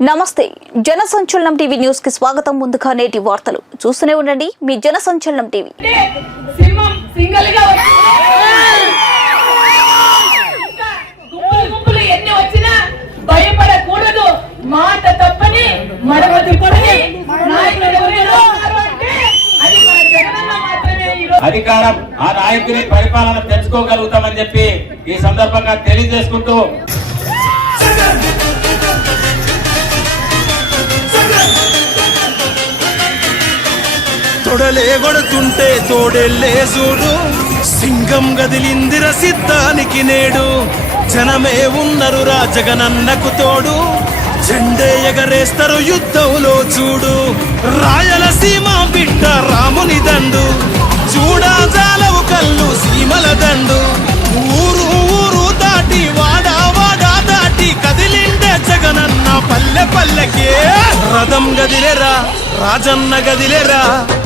నమస్తే జన సంచలనం టీవీ న్యూస్కి స్వాగతం. ముందుగా నేటి వార్తలు. చూస్తూనే ఉండండి మీ జన సంచలనం టీవీ మాట తప్పని మడమ తిప్పని అధికారం ఆ నాయకుని పరిపాలన తెచ్చుకోగలుగుతామని చెప్పి ఈ సందర్భంగా తెలియజేసుకుంటూ తోడలే కొడుతుంటే తోడెల్లే చూడు సింగం గదిలిందిర సిద్ధానికి నేడు. జనమే ఉన్నరు రా జగనన్నకు తోడు. జెండే ఎగరేస్తారు యుద్ధంలో చూడు. రాయలసీమ బిడ్డ రాముని దండు. చూడా జాలవు కళ్ళు సీమల దండు. ఊరు ఊరు దాటి వాడా వాడా దాటి కదిలిండే జగనన్న పల్లె పల్లెకే. రథం గదిలేరా రాజన్న గదిలేరా.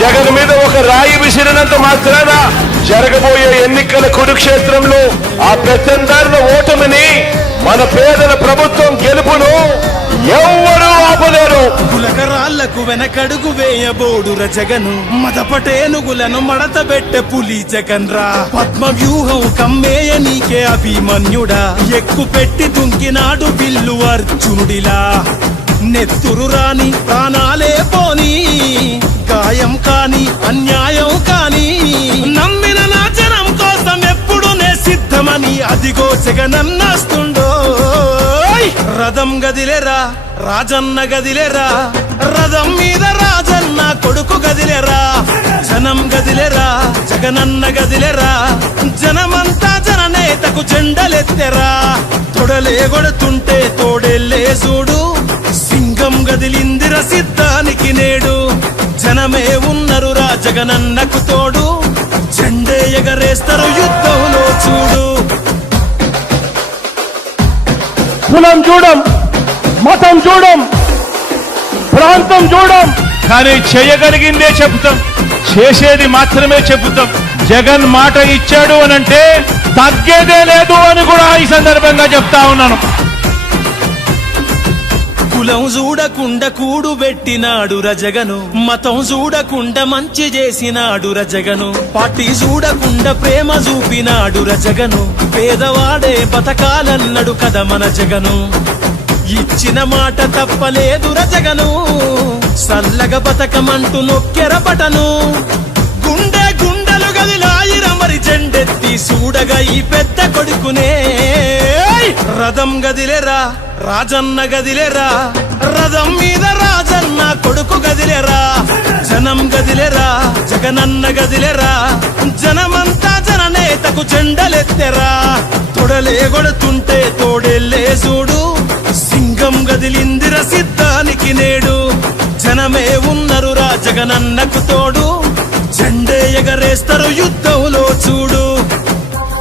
జగన్ మీద ఒక రాయి విసిరినంత మాత్రాన జరగబోయే ఎన్నికల కురుక్షేత్రంలో ఆ పెత్తందారుల ఓటమిని మన పేదల ప్రభుత్వం గెలుపును ఎవ్వరూ ఆపలేరు. కులకరాళ్ళకు వెనకడుగు వేయబోడుర జగను. మదపటేనుగులను మడత పెట్టె పులి జగన్ రా పద్మ వ్యూహం కమ్మేయ నీకే అభిమన్యుడా. ఎక్కు పెట్టి దుంకినాడు బిల్లు అర్జునుడిలా. నెత్తురు రాని ప్రాణాలే పోని. గాయం కాని అన్యాయం కాని. నమ్మిన నా జనం కోసం ఎప్పుడు నే సిద్ధమని అదిగో జగనన్నాస్తుండో. రథం గదిలేరా రాజన్న గదిలేరా రథం మీద నా కొడుకు గదిలేరా? జనం గదిలేరా? జగనన్న గదిలేరా? జనమంతా జననేతకు చెండలెత్తెరా తొడలే కొడుతుంటే తోడెల్లే చూడు. సింగం గదిలిందిర సిద్ధానికి నేడు. జనమే ఉన్నరు రా జగనన్నకు తోడు. చెండే ఎగరేస్తారు యుద్ధంలో చూడు. కులం చూడం మతం చూడం ప్రాంతం చూడం. కానీ చేయగలిగిందే చెబుతాం. చేసేది మాత్రమే చెబుతాం. జగన్ మాట ఇచ్చాడు అనంటే తగ్గేదే లేదు అని కూడా ఈ సందర్భంగా చెప్తా ఉన్నాను. కులం చూడకుండా కూడు పెట్టినాడు రజగను. మతం చూడకుండా మంచి చేసినాడు రజగను. పార్టీ చూడకుండా ప్రేమ చూపినాడు రజగను. పేదవాడే బతకాలన్నడు కదా మన జగను. ఇచ్చిన మాట తప్పలేదు రజగను. సల్లగ బతకమంటూ నొక్కెర బటను గుండె గుండెలు గదిలాయిర మరి జెండెత్తి చూడగా ఈ పెద్ద కొడుకునే. రథం గదిలేరా? రాజన్న గదిలేరా? రథం మీద రాజన్న కొడుకు గదిలేరా? జనం గదిలేరా? జగనన్న గదిలేరా? జనమంతా జననేతకు జెండలెత్తెరా? తొడలే కొడుతుంటే తోడెల్లే చూడు సింగం గదిలిందిర సిద్ధానికి నేడు. జనమే ఉన్నరు రాజగనన్నకు తోడు. జెండే ఎగరేస్తారు యుద్ధంలో చూడు.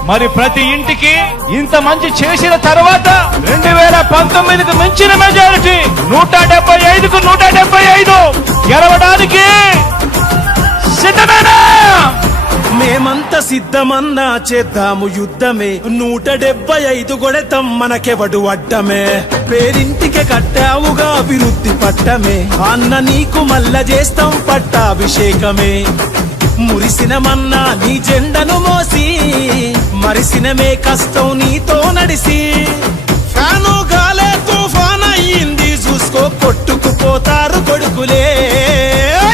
మరి ప్రతి ఇంటికి ఇంత మంచి చేసిన తర్వాత రెండు వేల పంతొమ్మిదికి మించిన మెజారిటీ నూట డెబ్బై ఐదుకు నూట డెబ్బై ఐదు గెలవడానికి సిద్ధమేనా? మేమంత సిద్ధమన్నా చేద్దాము యుద్ధమే. నూట డెబ్బై ఐదు కొడతాం మనకెవడు అడ్డమే. పేరింటికి కట్టావుగా అభివృద్ధి పట్టమే. అన్న నీకు మల్ల చేస్తాం పట్టాభిషేకమే. మురిసినమన్నా నీ జెండను మోసి మరిసినమే కష్టం నీతో నడిసి. ఫ్యాను గాలే తుఫాన్ అయ్యింది చూసుకో కొట్టుకుపోతారు కొడుకులే.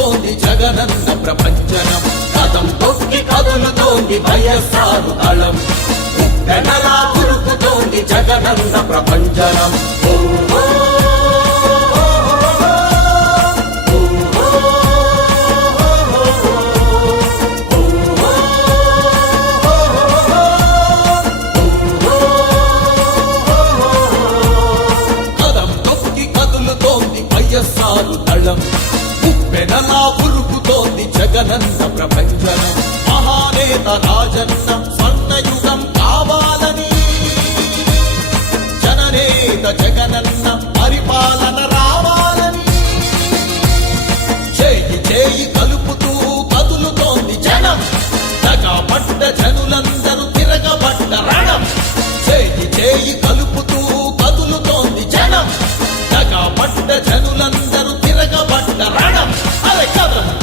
తోంది జగనన్న ప్రపంచనం. కథం తొక్కి కదులుతోంది వైఎస్ఆర్ దళం పెనలా ఉరుకుతోంది జగనన్న ప్రపంచనం. ఉప్పెనలా ఉరుకుతోంది జగనన్న ప్రపంచనం మహానేత రాజన్న స్వర్ణయుగం కావాలని. జననేత జగనన్న పరిపాలన రావాలని. చేయి చేయి కలుపుతూ కదులుతోంది జనం. తగబడ్డ జనులందరూ తిరగబడ్డ రణం. చేయి చేయి కలుపుతూ కదులుతోంది జనం. తగబడ్డ జనులందరూ అరే కదం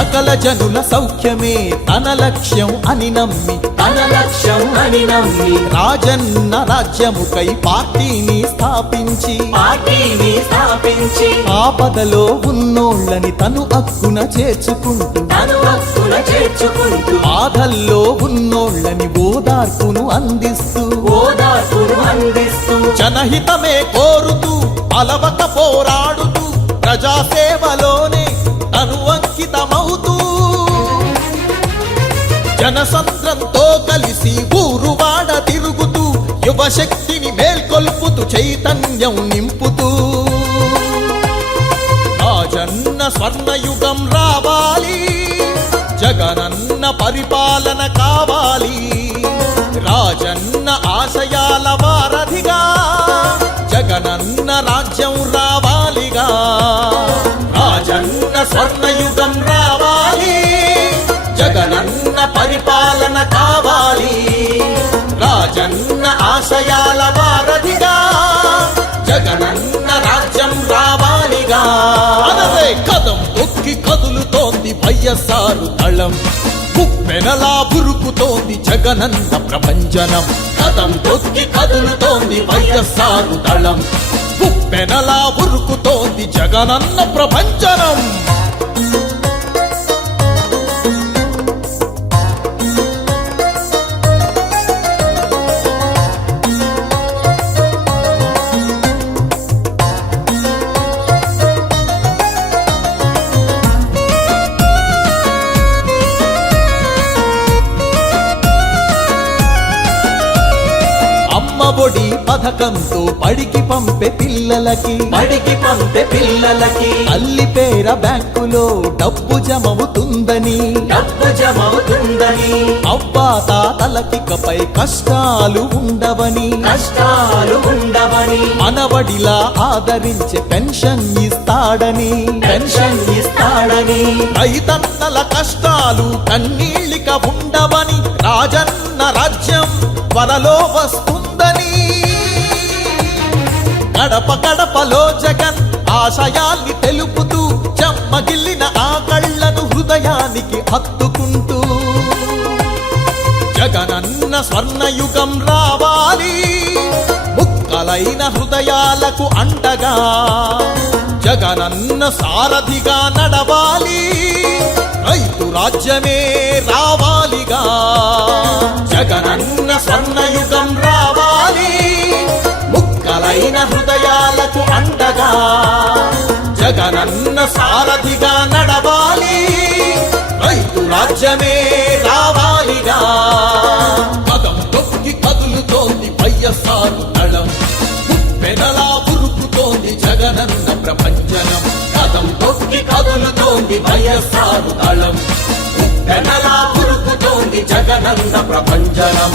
సకల జనుల సౌఖ్యమే తన లక్ష్యం అని నమ్మి. తన లక్ష్యం అని నమ్మి. రాజన్న రాజ్యముకై పార్టీని స్థాపించి. పార్టీని స్థాపించి. ఆపదలో ఉన్నోళ్ళని తను అక్కున చేర్చుకుంటూ. తను అక్కున చేర్చుకుంటూ. బాధల్లో ఉన్నోళ్ళని ఓదార్పును అందిస్తూ. ఓదార్పును అందిస్తూ. జనహితమే కోరుతూ అలవక పోరాడుతూ ప్రజాసేవలోనే అంకితమవుతూ. జనసంద్రంతో కలిసి ఊరువాడ తిరుగుతూ యువశక్తిని మేల్కొల్పుతూ చైతన్యం నింపుతూ. రాజన్న స్వర్ణయుగం రావాలి జగనన్న పరిపాలన కావాలి. రాజన్న ఆశయాల వారధిగా జగనన్న రాజ్యం రావాలి. స్వర్ణయుగం రావాలి. జగనన్న పరిపాలన కావాలి. రాజన్న ఆశయాల వారధిగా. జగనన్న రాజ్యం రావాలిగా. అదే కదం ఒక్కి కదులుతోంది వైఎస్ఆర్ దళం ఉప్పెనలా బురుకుతోంది జగనన్న ప్రభంజనం కదం తొక్కి కదులుతోంది వైఎస్ఆర్ దళం ఉప్పెనలా ఉరుకుతోంది జగనన్న ప్రపంచనం. అమ్మఒడి పథకంతో పడికి పంపే పిల్లలకి. బడికి పంపే పిల్లలకి. తల్లి పేర బ్యాంకులో డబ్బు జమవుతుందని. డబ్బు జమవుతుందని. అవ్వా తాతలకికపై కష్టాలు ఉండవని. కష్టాలు ఉండవని. మనవడిలా ఆదరించే పెన్షన్ ఇస్తాడని. పెన్షన్ ఇస్తాడని. రైతన్నల కష్టాలు కన్నీళ్ళిక ఉండవని. రాజన్న రాజ్యం త్వరలో వస్తుందని. గడప గడపలో జగన్ ఆశయాల్ని తెలుపుతూ చెమ్మగిల్లిన ఆ కళ్ళను హృదయానికి హత్తుకుంటూ జగనన్న స్వర్ణయుగం రావాలి. ముక్కలైన హృదయాలకు అండగా జగనన్న సారథిగా నడవాలి. రైతు రాజ్యమే రావాలిగా. జగనన్న స్వర్ణయుగం రా ముక్కలైన హృదయాలకు అండగా జగనన్న సారథిగా నడవాలి. రైతు రాజ్యమే రావాలిగా. పదం తొక్కి కదులుతోంది వైఎస్ఆర్ దళం. పెనలా పురుకుతోంది జగనన్న ప్రపంచనం. కదం తొక్కి కదులుతోంది వైఎస్ఆర్ దళం. పెనలా పురుకుతోంది జగనన్న ప్రపంచనం.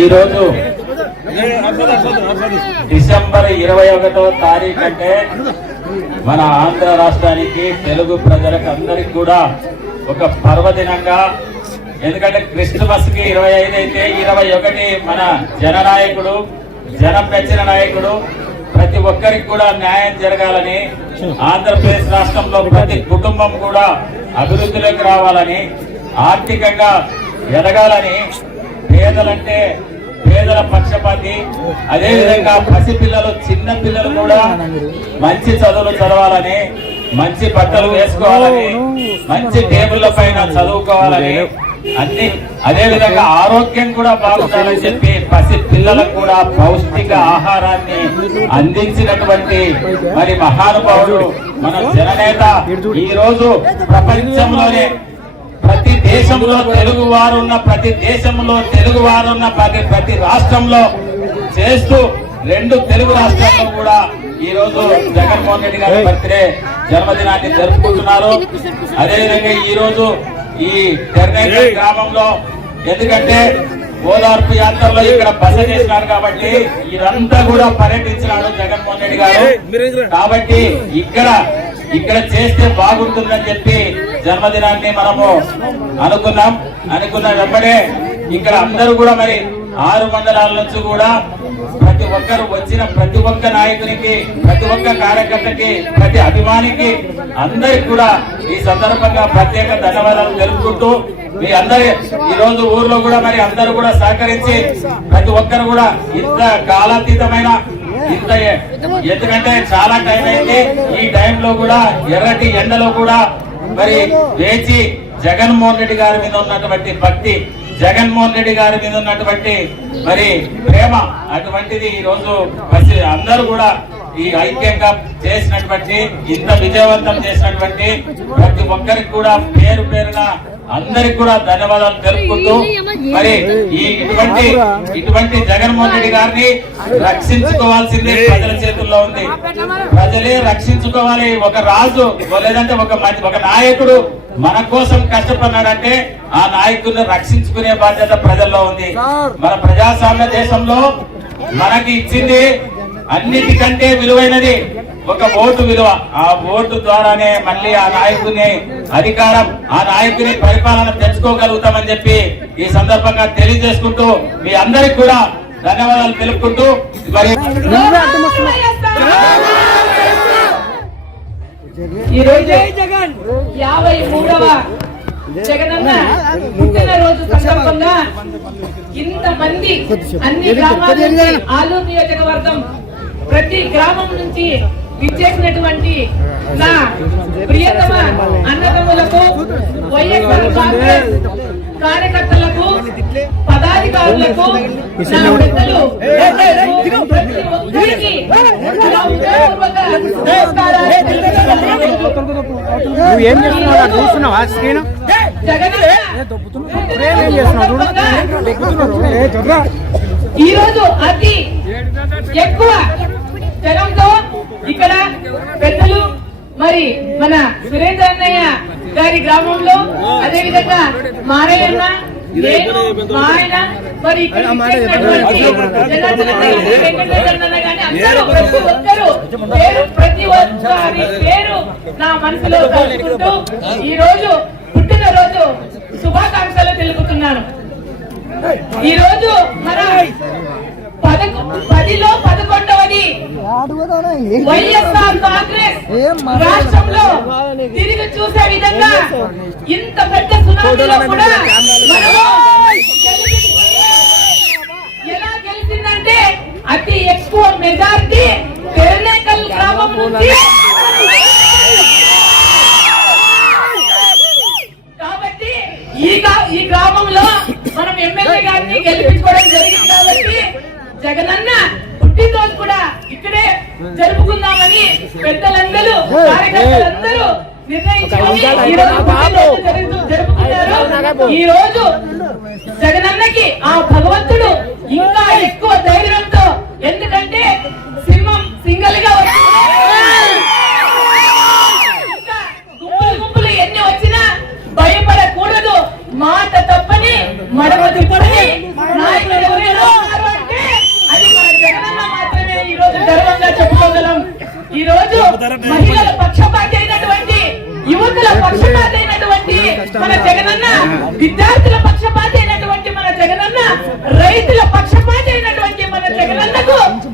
ఈరోజు డిసెంబర్ ఇరవై ఒకటో తారీఖు అంటే మన ఆంధ్ర రాష్ట్రానికి తెలుగు ప్రజలకు అందరికి కూడా ఒక పర్వదినంగా. ఎందుకంటే క్రిస్మస్కి ఇరవై ఐదు అయితే ఇరవై ఒకటి మన జననాయకుడు జనం మెచ్చిన నాయకుడు. ప్రతి ఒక్కరికి కూడా న్యాయం జరగాలని ఆంధ్రప్రదేశ్ రాష్ట్రంలో ప్రతి కుటుంబం కూడా అభివృద్ధిలోకి రావాలని ఆర్థికంగా ఎదగాలని పేదలంటే పేదల పక్షపాతి. అదే విధంగా పసిపిల్లలు చిన్న పిల్లలు కూడా మంచి చదువులు చదవాలని మంచి బట్టలు వేసుకోవాలని మంచి టేబుల్ల పైన చదువుకోవాలని అన్ని అదే విధంగా ఆరోగ్యం కూడా బాగుండాలని చెప్పి పసి పిల్లలకు కూడా పౌష్టిక ఆహారాన్ని అందించినటువంటి మరి మహానుభావుడు మన జననేత. ఈ రోజు ప్రపంచంలోనే ప్రతి దేశంలో తెలుగు వారు ఉన్న ప్రతి దేశంలో తెలుగు వారు ఉన్న ప్రతి ప్రతి రాష్ట్రంలో చేస్తూ రెండు తెలుగు రాష్ట్రాల్లో కూడా ఈ రోజు జగన్మోహన్ రెడ్డి గారి బర్త్డే జన్మదినాన్ని జరుపుకుంటున్నారు. అదేవిధంగా ఈ రోజు ఈ తెరనేకల్ గ్రామంలో ఎందుకంటే ఓదార్పు యాత్రలో ఇక్కడ బస చేసినారు కాబట్టి ఇదంతా కూడా పర్యటించినాడు జగన్మోహన్ రెడ్డి గారు. కాబట్టి ఇక్కడ ఇక్కడ చేస్తే బాగుంటుందని చెప్పి జన్మదినాన్ని మనము అనుకున్నాం. అనుకున్న వెంబడే ఇక్కడ అందరూ కూడా మరి ఆరు మండలాల నుంచి కూడా ప్రతి ఒక్కరు వచ్చిన ప్రతి ఒక్క నాయకునికి ప్రతి ఒక్క కార్యకర్తకి ప్రతి అభిమానికి అందరికి కూడా ఈ సందర్భంగా ప్రత్యేక ధన్యవాదాలు తెలుపుకుంటూ మీ అందరి ఈ రోజు ఊర్లో కూడా మరి అందరూ కూడా సహకరించి ప్రతి ఒక్కరు కూడా ఇంత కాలాతీతమైన ఇంత ఎందుకంటే చాలా టైం అయింది. ఈ టైంలో కూడా ఎర్రటి ఎండలో కూడా మరి వేచి జగన్మోహన్ రెడ్డి గారి మీద ఉన్నటువంటి భక్తి జగన్మోహన్ రెడ్డి గారి మీద ఉన్నటువంటి మరి ప్రేమ అటువంటిది ఈ రోజు అందరూ కూడా ఈ ఐక్యంగా చేసినటువంటి ఇంత విజయవంతం చేసినటువంటి ప్రతి ఒక్కరికి కూడా పేరు పేరున అందరికి కూడా ధన్యవాదాలు తెలుపుకుంటూ మరి ఈ ఇటువంటి ఇటువంటి జగన్మోహన్ రెడ్డి గారిని రక్షించుకోవాల్సింది ప్రజల చేతుల్లో ఉంది. ప్రజలే రక్షించుకోవాలి. ఒక రాజు లేదంటే ఒక మంచి- ఒక నాయకుడు మన కోసం కష్టపడినాడంటే ఆ నాయకుడిని రక్షించుకునే బాధ్యత ప్రజల్లో ఉంది. మన ప్రజాస్వామ్య దేశంలో మనకి ఇచ్చింది అన్నిటికంటే విలువైనది ఒక ఓటు విలువ. ఆ ఓటు ద్వారానే మళ్ళీ ఆ నాయకుని అధికారం ఆ నాయకుని పరిపాలన తెచ్చుకోగలుగుతామని చెప్పి ఈ సందర్భంగా తెలియజేసుకుంటూ మీ అందరికి కూడా ధన్యవాదాలు తెలుపుకుంటూ మరి యాభై మూడవ జగనన్న పుట్టినరోజు సందర్భంగా ఇంతమంది అన్ని గ్రామాల నుంచి ఆలూరు నియోజకవర్గం ప్రతి గ్రామం నుంచి విచ్చేసినటువంటి నా ప్రియతమ అన్నదమ్ములకు వైఎస్ఆర్ కాంగ్రెస్ కార్యకర్తలకు పదాధికారులకు నా పెద్దలు ప్రతి ఒక్కరికి చేస్తున్నావు చూస్తున్నావా? స్క్రీన్ ఈ రోజు అతి ఎక్కువ జనంతో ఇక్కడ పెద్దలు మరి మన సురేంద్ర అన్నయ్య గారి గ్రామంలో అదే విధంగా మారయ్యన్న నేను మా ఆయన మరి ఇక్కడ ప్రతి ఒక్కరు పేరు ప్రతి ఒక్కరి పేరు నా మనసులో తలుచుకుంటూ ఈ రోజు పుట్టినరోజు శుభాకాంక్షలు తెలుపుతున్నాను. ఈ రోజు మన పదిలో పదకొండవది. వైఎస్ఆర్ కాంగ్రెస్ రాష్ట్రంలో తిరిగి చూసే విధంగా ఇంత పెద్ద సునామీలో కూడా ఎలా గెలిచిందంటే అతి ఎక్కువ మెజారిటీ తెరనేకల్ గ్రామం నుంచి. కాబట్టి ఈ గ్రామంలో మనం ఎమ్మెల్యే గారిని గెలిపించుకోవడం జగనన్న పుట్టినరోజు కూడా ఇక్కడే జరుపుకుందామని పెద్దలందరూ కార్యకర్తలందరూ నిర్ణయించుకొని ఈ రోజు జగనన్నకి ఆ భగవంతుడు ఇంకా ఎక్కువ ధైర్యంతో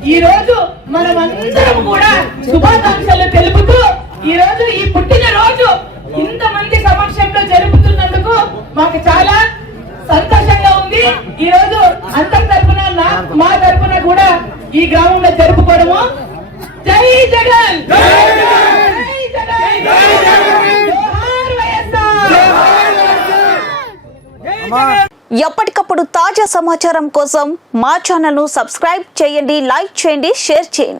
ఈ రోజు మనమందరం కూడా శుభాకాంక్షలు తెలుపుతూ ఈ రోజు ఈ పుట్టిన రోజు ఇంతమంది సమక్షంలో జరుపుతున్నందుకు మాకు చాలా సంతోషంగా ఉంది. ఈ రోజు అందరి తరపున నా మా తరపున కూడా ఈ గ్రామంలో జరుపుకోవడము. జై జగన్! జై జగన్! ఎప్పటికప్పుడు తాజా సమాచారం కోసం మా ఛానల్ను సబ్స్క్రైబ్ చేయండి లైక్ చేయండి షేర్ చేయండి.